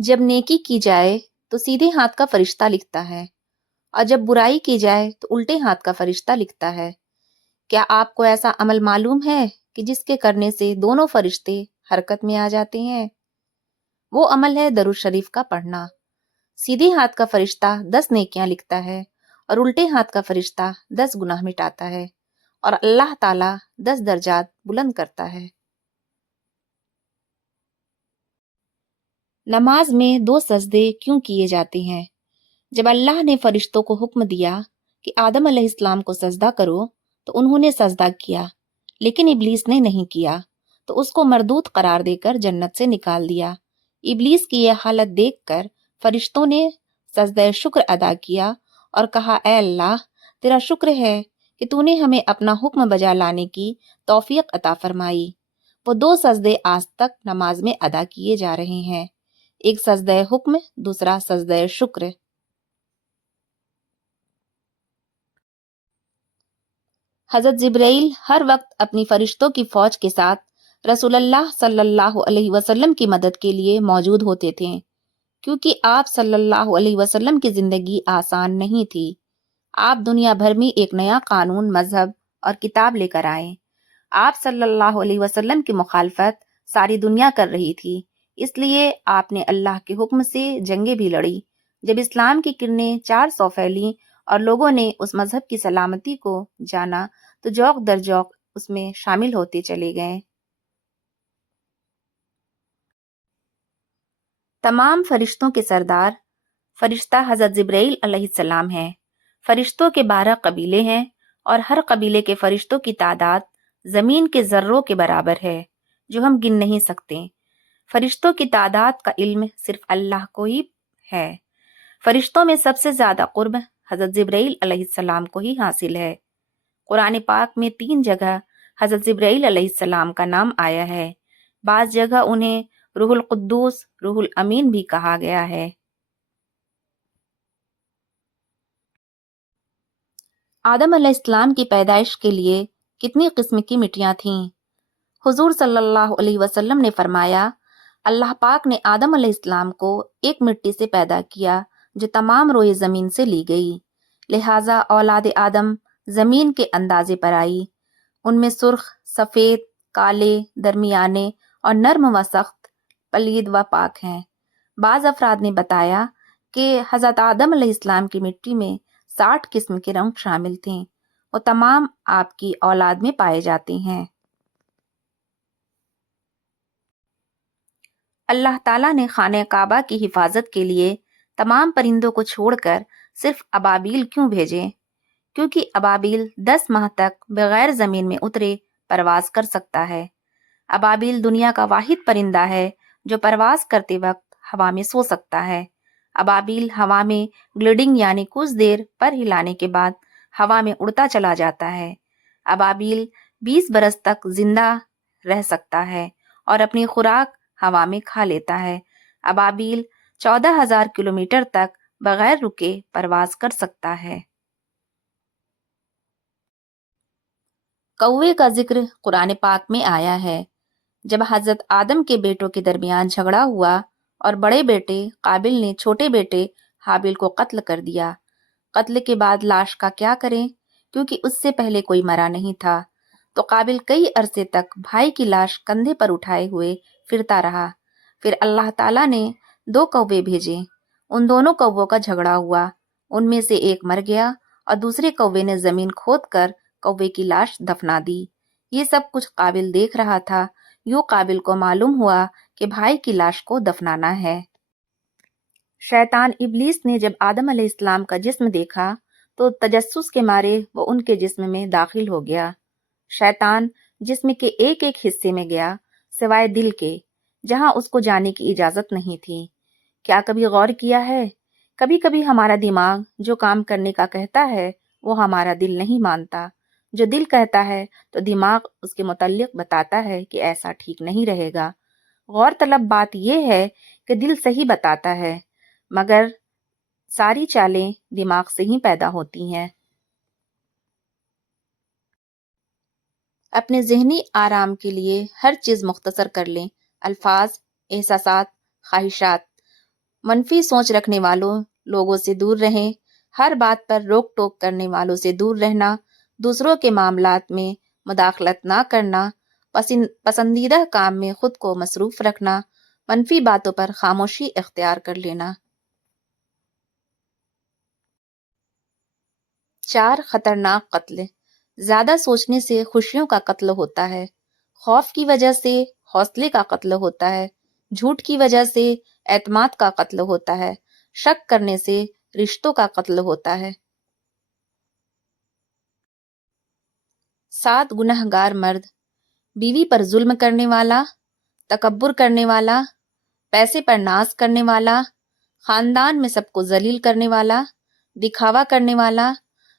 جب نیکی کی جائے تو سیدھے ہاتھ کا فرشتہ لکھتا ہے، اور جب برائی کی جائے تو الٹے ہاتھ کا فرشتہ لکھتا ہے۔ کیا آپ کو ایسا عمل معلوم ہے کہ جس کے کرنے سے دونوں فرشتے حرکت میں آ جاتے ہیں؟ وہ عمل ہے درود شریف کا پڑھنا۔ سیدھے ہاتھ کا فرشتہ 10 نیکیاں لکھتا ہے اور الٹے ہاتھ کا فرشتہ 10 گناہ مٹاتا ہے، اور اللہ تعالیٰ 10 درجات بلند کرتا ہے۔ نماز میں 2 سجدے کیوں کیے جاتے ہیں؟ جب اللہ نے فرشتوں کو حکم دیا کہ آدم علیہ السلام کو سجدہ کرو تو انہوں نے سجدہ کیا، لیکن ابلیس نے نہیں کیا تو اس کو مردود قرار دے کر جنت سے نکال دیا۔ ابلیس کی یہ حالت دیکھ کر فرشتوں نے سجدہ شکر ادا کیا اور کہا، اے اللہ، تیرا شکر ہے کہ تو نے ہمیں اپنا حکم بجا لانے کی توفیق عطا فرمائی۔ وہ 2 سجدے آج تک نماز میں ادا کیے جا رہے ہیں، ایک سجدہ حکم، دوسرا سجدہ شکر۔ حضرت جبرائیل ہر وقت اپنی فرشتوں کی فوج کے ساتھ رسول اللہ صلی اللہ علیہ وسلم کی مدد کے لیے موجود ہوتے تھے، کیونکہ آپ صلی اللہ علیہ وسلم کی زندگی آسان نہیں تھی۔ آپ دنیا بھر میں ایک نیا قانون، مذہب اور کتاب لے کر آئے۔ آپ صلی اللہ علیہ وسلم کی مخالفت ساری دنیا کر رہی تھی، اس لیے آپ نے اللہ کے حکم سے جنگیں بھی لڑی۔ جب اسلام کی کرنیں 400 پھیلیں اور لوگوں نے اس مذہب کی سلامتی کو جانا تو جوق در جوق اس میں شامل ہوتے چلے گئے۔ تمام فرشتوں کے سردار فرشتہ حضرت جبرائیل علیہ السلام ہیں۔ فرشتوں کے 12 قبیلے ہیں اور ہر قبیلے کے فرشتوں کی تعداد زمین کے ذروں کے برابر ہے، جو ہم گن نہیں سکتے۔ فرشتوں کی تعداد کا علم صرف اللہ کو ہی ہے۔ فرشتوں میں سب سے زیادہ قرب حضرت جبرائیل علیہ السلام کو ہی حاصل ہے۔ قرآن پاک میں 3 جگہ حضرت جبرائیل علیہ السلام کا نام آیا ہے۔ بعض جگہ انہیں روح القدوس، روح الامین بھی کہا گیا ہے۔ آدم علیہ السلام کی پیدائش کے لیے کتنی قسم کی مٹیاں تھیں؟ حضور صلی اللہ علیہ وسلم نے فرمایا، اللہ پاک نے آدم علیہ السلام کو ایک مٹی سے پیدا کیا جو تمام روئے زمین سے لی گئی، لہٰذا اولاد آدم زمین کے اندازے پر آئی۔ ان میں سرخ، سفید، کالے، درمیانے اور نرم و سخت، پلید و پاک ہیں۔ بعض افراد نے بتایا کہ حضرت آدم علیہ السلام کی مٹی میں 60 قسم کے رنگ شامل تھے، وہ تمام آپ کی اولاد میں پائے جاتے ہیں۔ اللہ تعالیٰ نے خانہ کعبہ کی حفاظت کے لیے تمام پرندوں کو چھوڑ کر صرف ابابیل کیوں بھیجے؟ کیونکہ ابابیل 10 ماہ تک بغیر زمین میں اترے پرواز کر سکتا ہے۔ ابابیل دنیا کا واحد پرندہ ہے جو پرواز کرتے وقت ہوا میں سو سکتا ہے۔ ابابیل ہوا میں گلیڈنگ یعنی کچھ دیر پر ہلانے کے بعد ہوا میں اڑتا چلا جاتا ہے۔ ابابیل 20 برس تک زندہ رہ سکتا ہے اور اپنی خوراک ہوا میں کھا لیتا ہے۔ ابابیل 14,000 کلومیٹر تک بغیر رکے پرواز کر سکتا ہے۔ کوے کا ذکر قرآن پاک میں آیا ہے۔ جب حضرت آدم کے بیٹوں کے درمیان جھگڑا ہوا اور بڑے بیٹے قابل نے چھوٹے بیٹے حابیل کو قتل کر دیا، قتل کے بعد لاش کا کیا کریں کیونکہ اس سے پہلے کوئی مرا نہیں تھا، تو قابل کئی عرصے تک بھائی کی لاش کندھے پر اٹھائے ہوئے پھرتا رہا۔ پھر اللہ تعالیٰ نے 2 کوے بھیجے، ان دونوں کووں کا جھگڑا ہوا، ان میں سے ایک مر گیا اور دوسرے کوے نے زمین کھود کر کوے کی لاش دفنا دی۔ یہ سب کچھ قابل دیکھ رہا تھا۔ یوں قابل کو معلوم ہوا کہ بھائی کی لاش کو دفنانا ہے۔ شیطان ابلیس نے جب آدم علیہ السلام کا جسم دیکھا تو تجسس کے مارے وہ ان کے جسم میں داخل ہو گیا۔ شیطان جسم کے ایک ایک حصے میں گیا سوائے دل کے، جہاں اس کو جانے کی اجازت نہیں تھی۔ کیا کبھی غور کیا ہے؟ کبھی کبھی ہمارا دماغ جو کام کرنے کا کہتا ہے وہ ہمارا دل نہیں مانتا۔ جو دل کہتا ہے تو دماغ اس کے متعلق بتاتا ہے کہ ایسا ٹھیک نہیں رہے گا۔ غور طلب بات یہ ہے کہ دل صحیح بتاتا ہے، مگر ساری چالیں دماغ سے ہی پیدا ہوتی ہیں۔ اپنے ذہنی آرام کے لیے ہر چیز مختصر کر لیں، الفاظ، احساسات، خواہشات۔ منفی سوچ رکھنے والوں لوگوں سے دور رہیں، ہر بات پر روک ٹوک کرنے والوں سے دور رہنا، دوسروں کے معاملات میں مداخلت نہ کرنا، پسندیدہ کام میں خود کو مصروف رکھنا، منفی باتوں پر خاموشی اختیار کر لینا۔ 4 خطرناک قتل۔ زیادہ سوچنے سے خوشیوں کا قتل ہوتا ہے، خوف کی وجہ سے حوصلے کا قتل ہوتا ہے، جھوٹ کی وجہ سے اعتماد کا قتل ہوتا ہے، شک کرنے سے رشتوں کا قتل ہوتا ہے۔ 7 گنہگار مرد۔ بیوی پر ظلم کرنے والا، تکبر کرنے والا، پیسے پر ناز کرنے والا، خاندان میں سب کو ذلیل کرنے والا، دکھاوا کرنے والا،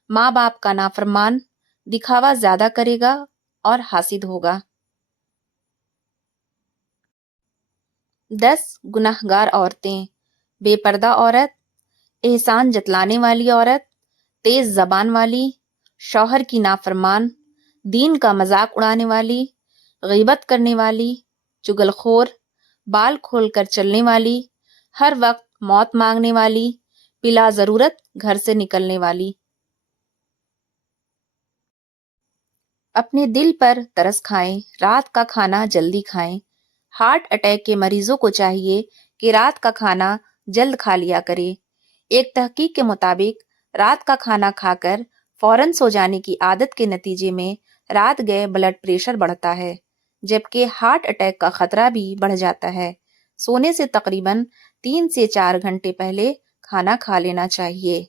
ماں باپ کا نافرمان، دکھاوا زیادہ کرے گا اور حاسد ہوگا۔ 10 گنہگار عورتیں۔ بے پردہ عورت، احسان جتلانے والی عورت، تیز زبان والی، شوہر کی نافرمان، دین کا مذاق اڑانے والی، غیبت کرنے والی، چگل خور، بال کھول کر چلنے والی، ہر وقت موت مانگنے والی، بلا ضرورت گھر سے نکلنے والی۔ اپنے دل پر ترس کھائیں، رات کا کھانا جلدی کھائیں۔ ہارٹ اٹیک کے مریضوں کو چاہیے کہ رات کا کھانا جلد کھا لیا کرے۔ ایک تحقیق کے مطابق رات کا کھانا کھا کر فوراً سو جانے کی عادت کے نتیجے میں رات گئے بلڈ پریشر بڑھتا ہے، جبکہ ہارٹ اٹیک کا خطرہ بھی بڑھ جاتا ہے۔ سونے سے تقریباً 3 سے 4 گھنٹے پہلے کھانا کھا لینا چاہیے۔